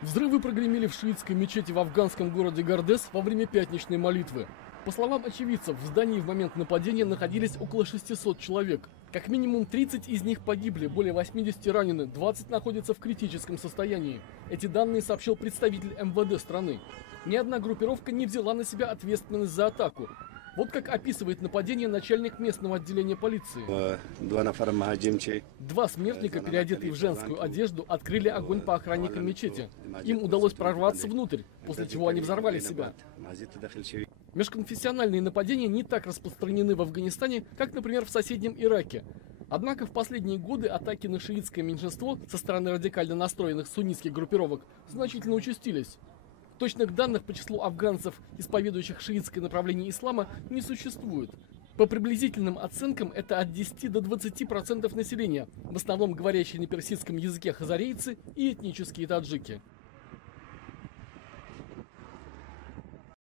Взрывы прогремели в шиитской мечети в афганском городе Гардес во время пятничной молитвы. По словам очевидцев, в здании в момент нападения находились около 600 человек. Как минимум 30 из них погибли, более 80 ранены, 20 находятся в критическом состоянии. Эти данные сообщил представитель МВД страны. Ни одна группировка не взяла на себя ответственность за атаку. Вот как описывает нападение начальник местного отделения полиции. Два смертника, переодетые в женскую одежду, открыли огонь по охранникам мечети. Им удалось прорваться внутрь, после чего они взорвали себя. Межконфессиональные нападения не так распространены в Афганистане, как, например, в соседнем Ираке. Однако в последние годы атаки на шиитское меньшинство со стороны радикально настроенных суннитских группировок значительно участились. Точных данных по числу афганцев, исповедующих шиитское направление ислама, не существует. По приблизительным оценкам, это от 10 до 20% населения, в основном говорящие на персидском языке хазарейцы и этнические таджики.